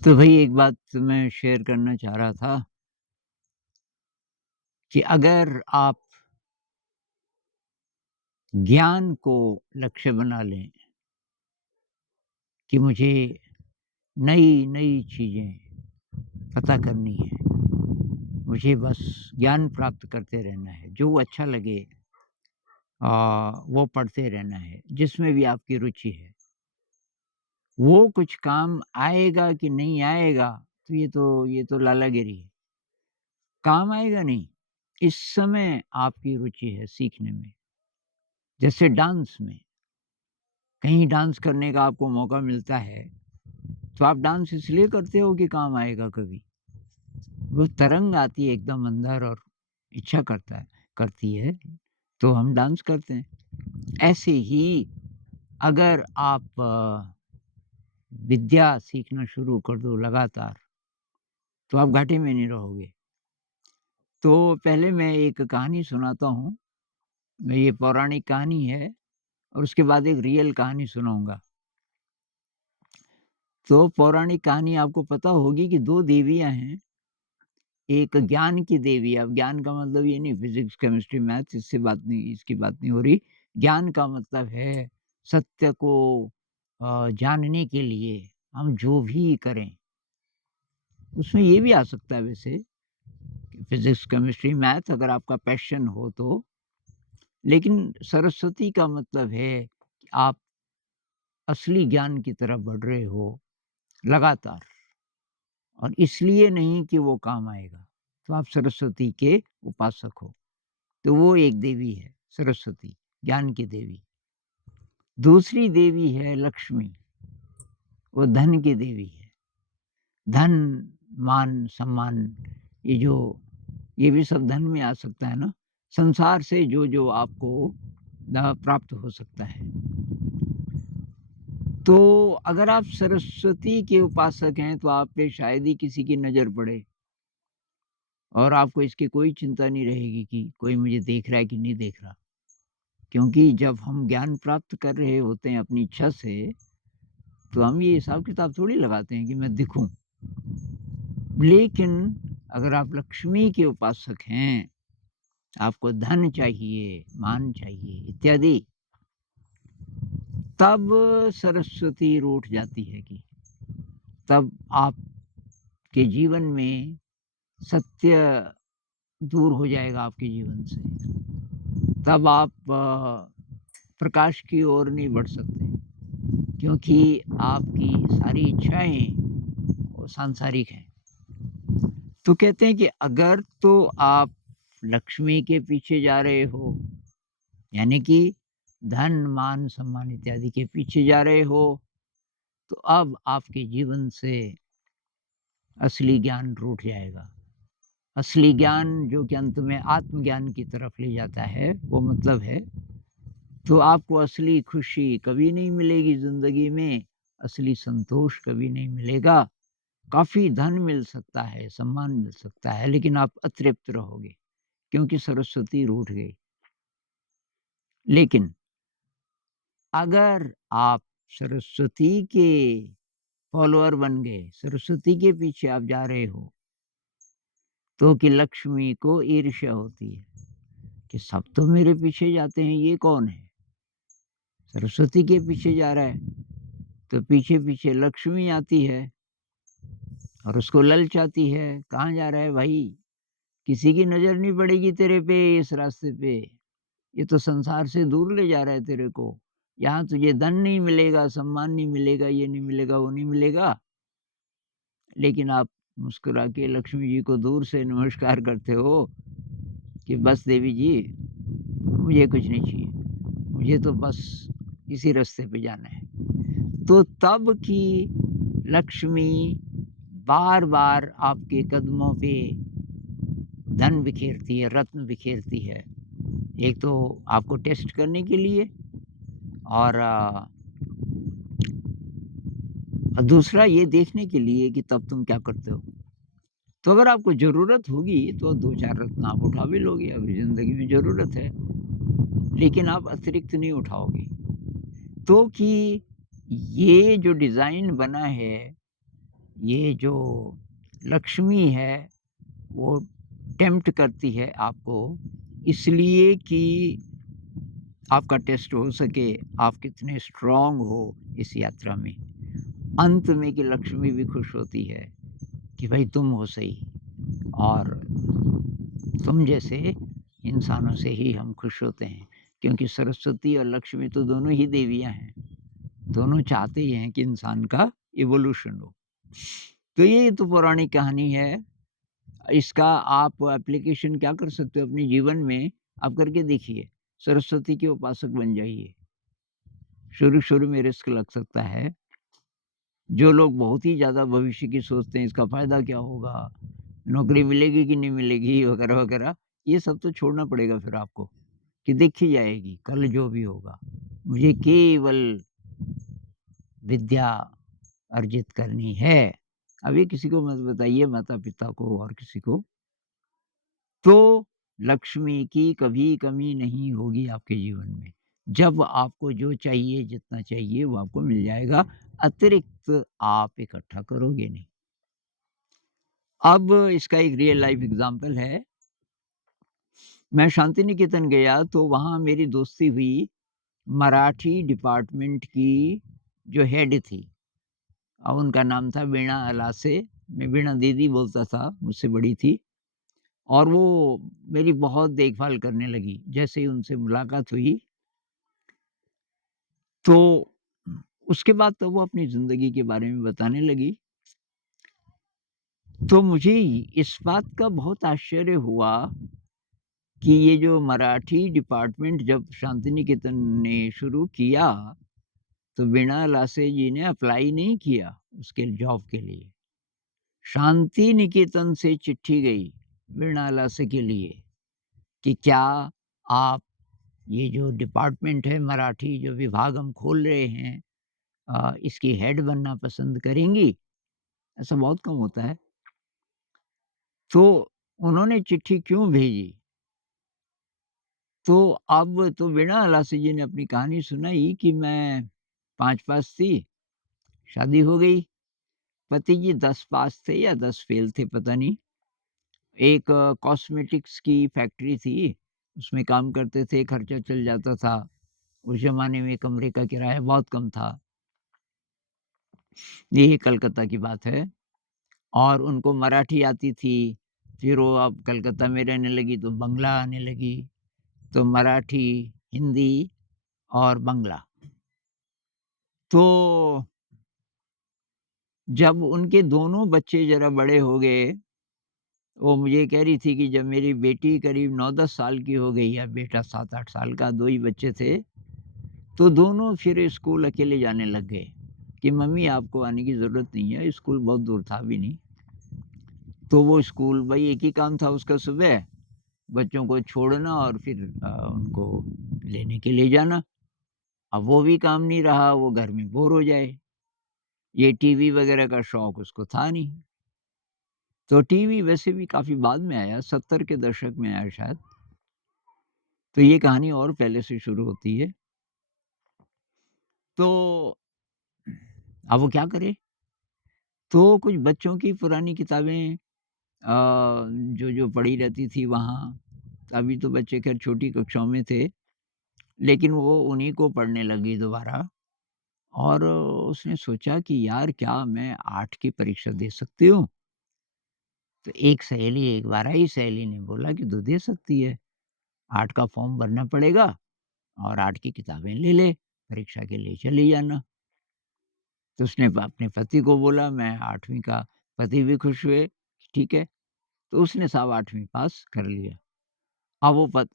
तो भई एक बात मैं शेयर करना चाह रहा था कि अगर आप ज्ञान को लक्ष्य बना लें कि मुझे नई-नई चीज़ें पता करनी है, मुझे बस ज्ञान प्राप्त करते रहना है, जो अच्छा लगे वो पढ़ते रहना है, जिसमें भी आपकी रुचि है। वो कुछ काम आएगा कि नहीं आएगा, तो ये तो लालागिरी है। काम आएगा नहीं, इस समय आपकी रुचि है सीखने में। जैसे डांस में, कहीं डांस करने का आपको मौका मिलता है, तो आप डांस इसलिए करते हो कि काम आएगा कभी। वो तरंग आती है एकदम अंदर और इच्छा करती है, तो हम डांस करते हैं। ऐसे ही अगर आप विद्या सीखना शुरू कर दो लगातार, तो आप घाटे में नहीं रहोगे। तो पहले मैं एक कहानी सुनाता हूँ, ये पौराणिक कहानी है और उसके बाद एक रियल कहानी सुनाऊँगा। तो पौराणिक कहानी आपको पता होगी कि 2 देवियाँ हैं, एक ज्ञान की देवी। अब ज्ञान का मतलब ये नहीं फिज़िक्स, केमिस्ट्री, मैथ्स इसकी बात नहीं हो रही। ज्ञान का मतलब है सत्य को जानने के लिए हम जो भी करें, उसमें ये भी आ सकता है वैसे फिज़िक्स, केमिस्ट्री, मैथ अगर आपका पैशन हो तो। लेकिन सरस्वती का मतलब है कि आप असली ज्ञान की तरफ बढ़ रहे हो लगातार। और इसलिए नहीं कि वो काम आएगा, तो आप सरस्वती के उपासक हो। तो वो एक देवी है सरस्वती, ज्ञान की देवी। दूसरी देवी है लक्ष्मी, वो धन की देवी है। धन, मान, सम्मान, ये जो ये भी सब धन में आ सकता है ना? संसार से जो आपको प्राप्त हो सकता है। तो अगर आप सरस्वती के उपासक हैं, तो आप पे शायद ही किसी की नज़र पड़े। और आपको इसकी कोई चिंता नहीं रहेगी कि कोई मुझे देख रहा है कि नहीं देख रहा। क्योंकि जब हम ज्ञान प्राप्त कर रहे होते हैं अपनी इच्छा से, तो हम ये हिसाब-किताब थोड़ी लगाते हैं कि मैं दिखूँ। लेकिन अगर आप लक्ष्मी के उपासक हैं, आपको धन चाहिए, मान चाहिए इत्यादि, तब सरस्वती रूठ जाती है कि तब आपके जीवन में सत्य दूर हो जाएगा आपके जीवन से। तब आप प्रकाश की ओर नहीं बढ़ सकते, क्योंकि आपकी सारी इच्छाएँ वो सांसारिक हैं। तो कहते हैं कि अगर तो आप लक्ष्मी के पीछे जा रहे हो, यानी कि धन, मान, सम्मान इत्यादि के पीछे जा रहे हो, तो अब आपके जीवन से असली ज्ञान रूठ जाएगा। असली ज्ञान जो कि अंत में आत्मज्ञान की तरफ ले जाता है, वो मतलब है तो आपको असली खुशी कभी नहीं मिलेगी ज़िंदगी में, असली संतोष कभी नहीं मिलेगा। काफ़ी धन मिल सकता है, सम्मान मिल सकता है, लेकिन आप अतृप्त रहोगे, क्योंकि सरस्वती रूठ गई। लेकिन अगर आप सरस्वती के फॉलोअर बन गए, सरस्वती के पीछे आप जा रहे हो, तो कि लक्ष्मी को ईर्ष्या होती है कि सब तो मेरे पीछे जाते हैं, ये कौन है? सरस्वती के पीछे जा रहा है, तो पीछे-पीछे लक्ष्मी आती है और उसको ललच आती है, कहाँ जा रहा है भाई? किसी की नज़र नहीं पड़ेगी तेरे पे इस रास्ते पे, ये तो संसार से दूर ले जा रहा है तेरे को। यहाँ तुझे धन नहीं मिलेगा, सम्मान नहीं मिलेगा, ये नहीं मिलेगा, वो नहीं मिलेगा। लेकिन आप मुस्कुरा के लक्ष्मी जी को दूर से नमस्कार करते हो कि बस देवी जी, मुझे कुछ नहीं चाहिए, मुझे तो बस इसी रास्ते पे जाना है। तो तब की लक्ष्मी बार-बार आपके कदमों पे धन बिखेरती है, रत्न बिखेरती है। एक तो आपको टेस्ट करने के लिए और दूसरा ये देखने के लिए कि तब तुम क्या करते हो। तो अगर आपको ज़रूरत होगी तो 2-4 रत्न आप उठा भी लोगे, अभी ज़िंदगी में ज़रूरत है, लेकिन आप अतिरिक्त नहीं, तो कि ये जो डिज़ाइन बना है, ये जो लक्ष्मी है वो टेम्प्ट करती है आपको इसलिए कि आपका टेस्ट हो सके, आप कितने स्ट्रॉन्ग हो इस यात्रा में। अंत में कि लक्ष्मी भी खुश होती है कि भाई तुम हो सही और तुम जैसे इंसानों से ही हम खुश होते हैं क्योंकि सरस्वती और लक्ष्मी तो दोनों ही देवियाँ हैं। दोनों चाहते ही हैं कि इंसान का इवोल्यूशन हो। तो ये तो पौराणिक कहानी है। इसका आप एप्लीकेशन क्या कर सकते हो अपने जीवन में, आप करके देखिए। सरस्वती के उपासक बन जाइए। शुरू-शुरू में रिस्क लग सकता है। जो लोग बहुत ही ज़्यादा भविष्य की सोचते हैं, इसका फ़ायदा क्या होगा? नौकरी मिलेगी कि नहीं मिलेगी वगैरह-वगैरह, ये सब तो छोड़ना पड़ेगा फिर आपको, कि देखी जाएगी, कल जो भी होगा। मुझे केवल विद्या अर्जित करनी है। अब ये किसी को मत बताइए, माता-पिता को और किसी को। तो लक्ष्मी की कभी कमी नहीं होगी आपके जीवन में। जब आपको जो चाहिए, जितना चाहिए वो आपको मिल जाएगा, अतिरिक्त आप इकट्ठा करोगे नहीं। अब इसका एक रियल लाइफ एग्ज़ाम्पल है। मैं शांति निकेतन गया तो वहाँ मेरी दोस्ती हुई मराठी डिपार्टमेंट की जो हेड थी। उनका नाम था वीणा अलासे। मैं वीणा दीदी बोलता था, मुझसे बड़ी थी और वो मेरी बहुत देखभाल करने लगी। जैसे ही उनसे मुलाकात हुई तो उसके बाद तो वो अपनी ज़िंदगी के बारे में बताने लगी। तो मुझे इस बात का बहुत आश्चर्य हुआ कि ये जो मराठी डिपार्टमेंट जब शांति निकेतन ने शुरू किया, तो वीणा लासे जी ने अप्लाई नहीं किया उसके जॉब के लिए। शांति निकेतन से चिट्ठी गई वीणा लासे के लिए कि क्या आप ये जो डिपार्टमेंट है मराठी जो विभाग हम खोल रहे हैं इसकी हेड बनना पसंद करेंगी? ऐसा बहुत कम होता है। तो उन्होंने चिट्ठी क्यों भेजी? तो अब तो वीणा अलासे जी ने अपनी कहानी सुनाई कि मैं 5 पास थी, शादी हो गई। पति जी 10 पास थे या 10 फेल थे पता नहीं। एक कॉस्मेटिक्स की फैक्ट्री थी, उसमें काम करते थे, खर्चा चल जाता था। उस ज़माने में कमरे का किराया बहुत कम था। ये कलकत्ता की बात है और उनको मराठी आती थी। फिर वो अब कलकत्ता में रहने लगी तो बंगला आने लगी। तो मराठी, हिंदी और बंगला। तो जब उनके दोनों बच्चे ज़रा बड़े हो गए, वो मुझे कह रही थी कि जब मेरी बेटी करीब 9-10 साल की हो गई या बेटा 7-8 साल का, 2 ही बच्चे थे, तो दोनों फिर स्कूल अकेले जाने लग गए कि मम्मी आपको आने की ज़रूरत नहीं है, स्कूल बहुत दूर था भी नहीं। तो वो स्कूल भई एक ही काम था उसका सुबह, बच्चों को छोड़ना और फिर उनको लेने के लिए जाना। अब वो भी काम नहीं रहा, वो घर में बोर हो जाए। ये टीवी वगैरह का शौक उसको था नहीं। तो टीवी वैसे भी काफ़ी बाद में आया, 70 के दशक में आया शायद। तो ये कहानी और पहले से शुरू होती है। तो अब वो क्या करे? तो कुछ बच्चों की पुरानी किताबें जो पड़ी रहती थी वहाँ, अभी तो बच्चे ख़ैर छोटी कक्षाओं में थे, लेकिन वो उन्हीं को पढ़ने लगी दोबारा और उसने सोचा कि यार क्या मैं 8 की परीक्षा दे सकती हूँ? तो एक सहेली एक बार आई, सहेली ने बोला कि तू दे सकती है, 8 का फॉर्म भरना पड़ेगा और 8 की किताबें ले ले, परीक्षा के लिए चली जाना। तो उसने अपने पति को बोला, मैं 8वीं का, पति भी खुश हुए, ठीक है। तो उसने साहब 8वीं पास कर लिया।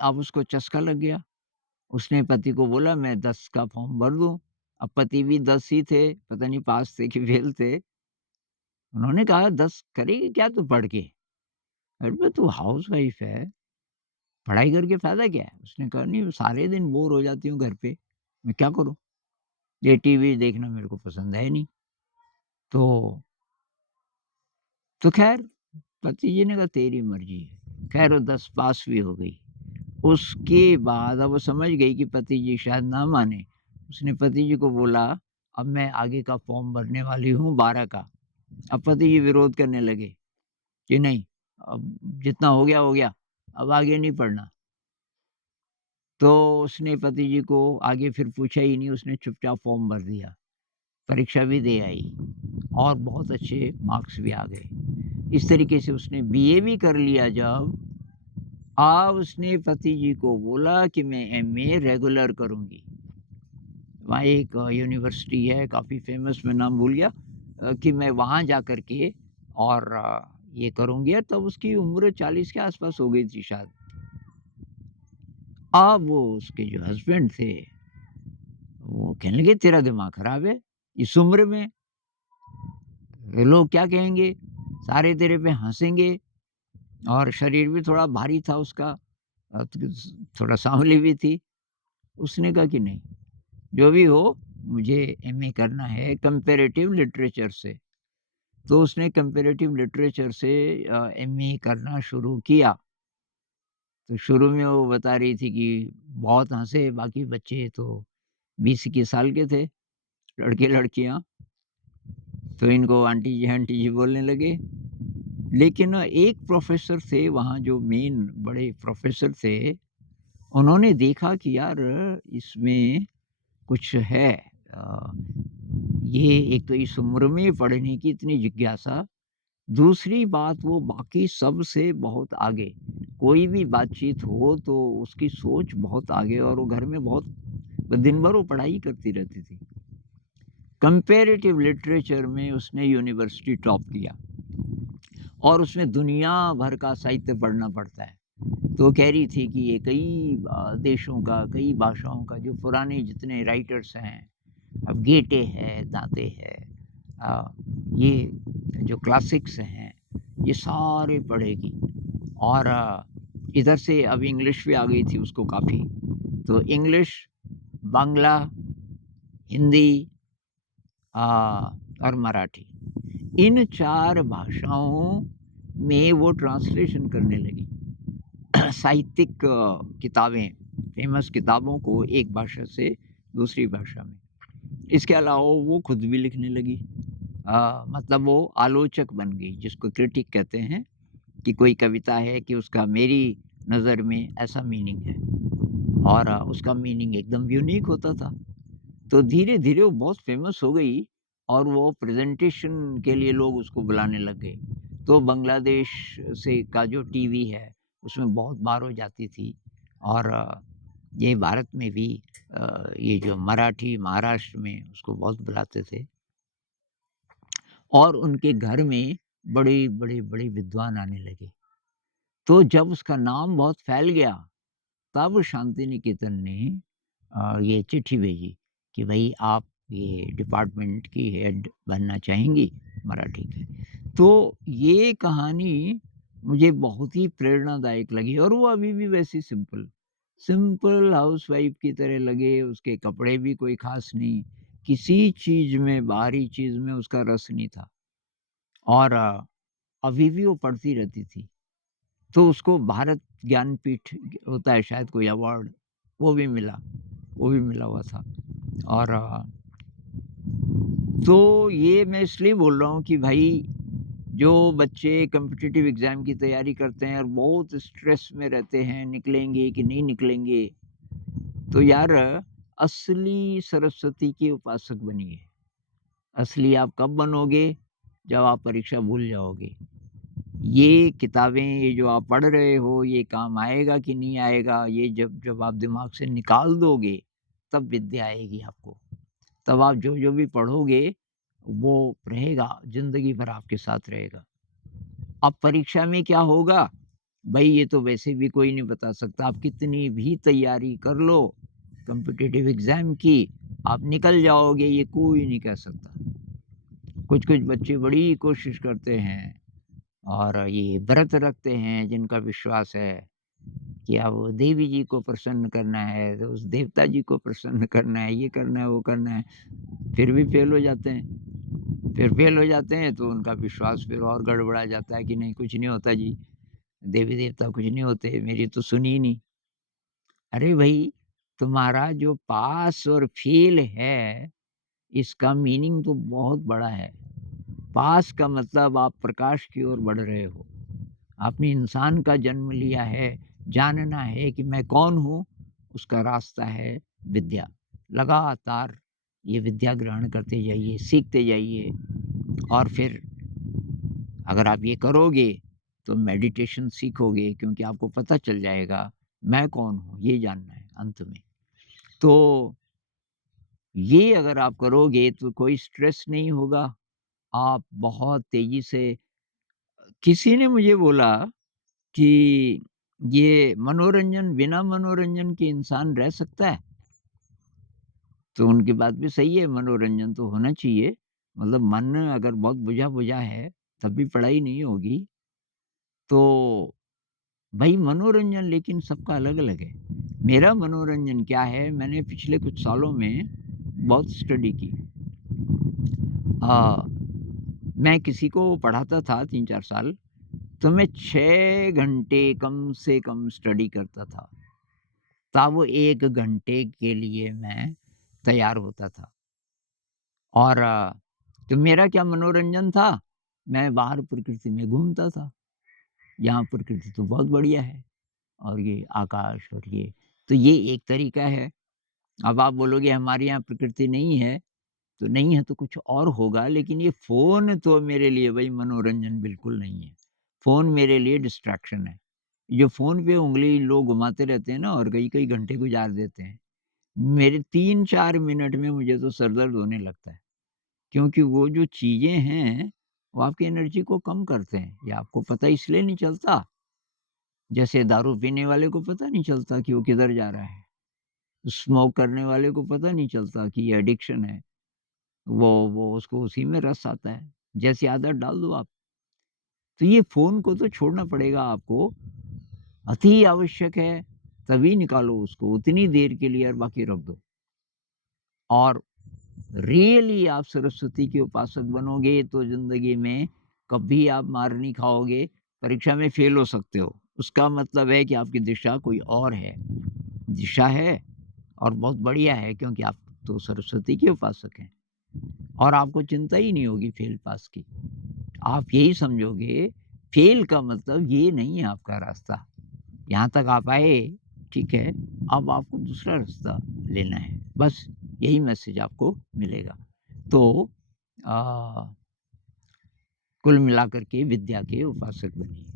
अब उसको चस्का लग गया। उसने पति को बोला मैं 10 का फॉर्म भर दूँ। अब पति भी 10 ही थे, पता नहीं पास थे कि फेल थे। उन्होंने कहा 10 करेगी क्या तू पढ़ के? अरे बे तू हाउसवाइफ है, पढ़ाई करके फ़ायदा क्या है? उसने कहा नहीं सारे दिन बोर हो जाती हूँ घर पे, मैं क्या करूँ? ये टीवी देखना मेरे को पसंद है नहीं। तो ख़ैर पति जी ने कहा तेरी मर्ज़ी है। ख़ैर वो 10 पास भी हो गई। उसके बाद अब वो समझ गई कि पति जी शायद ना माने। उसने पति जी को बोला अब मैं आगे का फ़ॉर्म भरने वाली हूँ 12 का। अब पति जी विरोध करने लगे कि नहीं, अब जितना हो गया, अब आगे नहीं पढ़ना। तो उसने पति जी को आगे फिर पूछा ही नहीं, उसने चुपचाप फॉर्म भर दिया, परीक्षा भी दे आई और बहुत अच्छे मार्क्स भी आ गए। इस तरीके से उसने बीए भी कर लिया जब, अब उसने पति जी को बोला कि मैं एमए रेगुलर करूँगी। वहाँ एक यूनिवर्सिटी है काफ़ी फ़ेमस, मैं नाम भूल गया, कि मैं वहाँ जा कर के और ये करूँगी, और तब उसकी उम्र 40 के आस-पास हो गई थी शायद। अब वो उसके जो हस्बैंड थे, वो कहने लगे तेरा दिमाग खराब है, इस उम्र में ये लोग क्या कहेंगे? सारे तेरे पे हँसेंगे, और शरीर भी थोड़ा भारी था उसका, तो थोड़ा सांवली भी थी। उसने कहा कि नहीं, जो भी हो मुझे एमए करना है कंपैरेटिव लिटरेचर से। तो उसने कंपैरेटिव लिटरेचर से एमए करना शुरू किया। तो शुरू में वो बता रही थी कि बहुत हँसे, बाकी बच्चे तो 20-21 साल के थे, लड़के-लड़कियाँ, तो इनको आंटी जी बोलने लगे। लेकिन एक प्रोफ़ेसर थे वहाँ, जो मेन बड़े प्रोफ़ेसर थे, उन्होंने देखा कि यार इसमें कुछ है। अ, ये एक तो इस उम्र में पढ़ने की इतनी जिज्ञासा, दूसरी बात वो बाकी सब से बहुत आगे। कोई भी बातचीत हो तो उसकी सोच बहुत आगे, और वो घर में बहुत दिन भर वो पढ़ाई करती रहती थी। कंपैरेटिव लिटरेचर में उसने यूनिवर्सिटी टॉप किया, और उसमें दुनिया भर का साहित्य पढ़ना पड़ता है। तो वो कह रही थी कि ये कई देशों का, कई भाषाओं का, जो पुराने जितने राइटर्स हैं, अब गेटे है, दांते है, अ, ये जो क्लासिक्स हैं, ये सारे पढ़ेगी। और इधर से अब इंग्लिश भी आ गई थी उसको काफ़ी। तो इंग्लिश, बांग्ला, हिंदी अ, और मराठी, इन 4 भाषाओं में वो ट्रांसलेशन करने लगी। साहित्यिक किताबें, फ़ेमस किताबों को एक भाषा से दूसरी भाषा में। इसके अलावा वो खुद भी लिखने लगी। मतलब वो आलोचक बन गई, जिसको क्रिटिक कहते हैं, कि कोई कविता है कि उसका मेरी नज़र में ऐसा मीनिंग है, और उसका मीनिंग एकदम यूनिक होता था। तो धीरे-धीरे वो बहुत फ़ेमस हो गई, और वो प्रेज़ेंटेशन के लिए लोग उसको बुलाने लग गए। तो बांग्लादेश से का जो टीवी है, उसमें बहुत बार वो जाती थी, और ये भारत में भी ये जो मराठी महाराष्ट्र में उसको बहुत बुलाते थे, और उनके घर में बड़े-बड़े विद्वान आने लगे। तो जब उसका नाम बहुत फैल गया, तब शांति निकेतन ने ये चिट्ठी भेजी कि भई आप ये डिपार्टमेंट की हेड बनना चाहेंगी मराठी की। तो ये कहानी मुझे बहुत ही प्रेरणादायक लगी, और वो अभी भी वैसी सिंपल, सिंपल हाउसवाइफ की तरह लगे, उसके कपड़े भी कोई ख़ास नहीं, किसी चीज़ में, बाहरी चीज़ में उसका रस नहीं था, और अभी भी वो पढ़ती रहती थी। तो उसको भारत ज्ञानपीठ होता है शायद कोई अवार्ड, वो भी मिला, वो भी मिला हुआ था। और तो ये मैं इसलिए बोल रहा हूँ कि भाई, जो बच्चे कॉम्पिटिटिव एग्ज़ाम की तैयारी करते हैं और बहुत स्ट्रेस में रहते हैं, निकलेंगे कि नहीं निकलेंगे, तो यार असली सरस्वती के उपासक बनिए। असली आप कब बनोगे? जब आप परीक्षा भूल जाओगे। ये किताबें, ये जो आप पढ़ रहे हो, ये काम आएगा कि नहीं आएगा, ये जब जब आप दिमाग से निकाल दोगे, तब विद्या आएगी आपको। तब आप जो-जो भी पढ़ोगे, वो रहेगा, ज़िंदगी भर आपके साथ रहेगा। अब परीक्षा में क्या होगा? भई ये तो वैसे भी कोई नहीं बता सकता, आप कितनी भी तैयारी कर लो कॉम्पिटिटिव एग्ज़ाम की, आप निकल जाओगे, ये कोई नहीं कह सकता। कुछ-कुछ बच्चे बड़ी कोशिश करते हैं, और ये व्रत रखते हैं, जिनका विश्वास है कि अब देवी जी को प्रसन्न करना है, तो उस देवता जी को प्रसन्न करना है, ये करना है, वो करना है, फिर भी फ़ेल हो जाते हैं। फिर फ़ेल हो जाते हैं तो उनका विश्वास फिर और गड़बड़ा जाता है कि नहीं, कुछ नहीं होता जी, देवी-देवता कुछ नहीं होते, मेरी तो सुनी ही नहीं। अरे भई, तुम्हारा जो पास और फ़ेल है, इसका मीनिंग तो बहुत बड़ा है। पास का मतलब आप प्रकाश की ओर बढ़ रहे हो। आपने इंसान का जन्म लिया है, जानना है कि मैं कौन हूँ, उसका रास्ता है विद्या। लगातार ये विद्या ग्रहण करते जाइए, सीखते जाइए और फिर अगर आप ये करोगे, तो मेडिटेशन सीखोगे क्योंकि आपको पता चल जाएगा, मैं कौन हूँ, ये जानना है अंत में। तो ये अगर आप करोगे तो कोई स्ट्रेस नहीं होगा, आप बहुत तेज़ी से किसी ने मुझे बोला कि ये मनोरंजन बिना मनोरंजन के इंसान रह सकता है? तो उनकी बात भी सही है, मनोरंजन तो होना चाहिए। मतलब मन अगर बहुत बुझा-बुझा है, तब भी पढ़ाई नहीं होगी। तो भई मनोरंजन लेकिन सबका अलग-अलग है। मेरा मनोरंजन क्या है, मैंने पिछले कुछ सालों में बहुत स्टडी की। अ, मैं किसी को पढ़ाता था 3-4 साल, तो मैं 6 घंटे कम से कम स्टडी करता था। तब 1 घंटे के लिए मैं तैयार होता था और तो मेरा क्या मनोरंजन था, मैं बाहर प्रकृति में घूमता था। यहाँ प्रकृति तो बहुत बढ़िया है और ये आकाश और तो ये एक तरीका है। अब आप बोलोगे हमारे यहाँ प्रकृति नहीं है, तो नहीं है तो कुछ और होगा लेकिन ये फ़ोन तो मेरे लिए भई मनोरंजन बिल्कुल नहीं है। फ़ोन मेरे लिए डिस्ट्रैक्शन है। जो फ़ोन पे उँगली लोग घुमाते रहते हैं ना और कई-कई घंटे गुज़ार देते हैं। मेरे 3-4 मिनट में मुझे तो सर दर्द होने लगता है, क्योंकि वो जो चीज़ें हैं, वो आपकी एनर्जी को कम करते हैं। ये आपको पता इसलिए नहीं चलता, जैसे दारू पीने वाले को पता नहीं चलता कि वो किधर जा रहा है। स्मोक करने वाले को पता नहीं चलता कि ये एडिक्शन है। वो उसको उसी में रस आता है। जैसी आदत डाल दो आप। तो ये फ़ोन को तो छोड़ना पड़ेगा आपको। अति आवश्यक है, तभी निकालो उसको उतनी देर के लिए और बाकी रख दो। और रियली आप सरस्वती के उपासक बनोगे तो ज़िंदगी में कभी आप मार नहीं खाओगे, परीक्षा में फ़ेल हो सकते हो। उसका मतलब है कि आपकी दिशा कोई और है। दिशा है और बहुत बढ़िया है क्योंकि आप तो सरस्वती के उपासक हैं और आपको चिंता ही नहीं होगी फ़ेल पास की। आप यही समझोगे फ़ेल का मतलब ये नहीं है आपका रास्ता। यहाँ तक आप आए, ठीक है, अब आपको दूसरा रास्ता लेना है। बस यही मैसेज आपको मिलेगा। तो अ, कुल मिलाकर के विद्या के उपासक बनिए।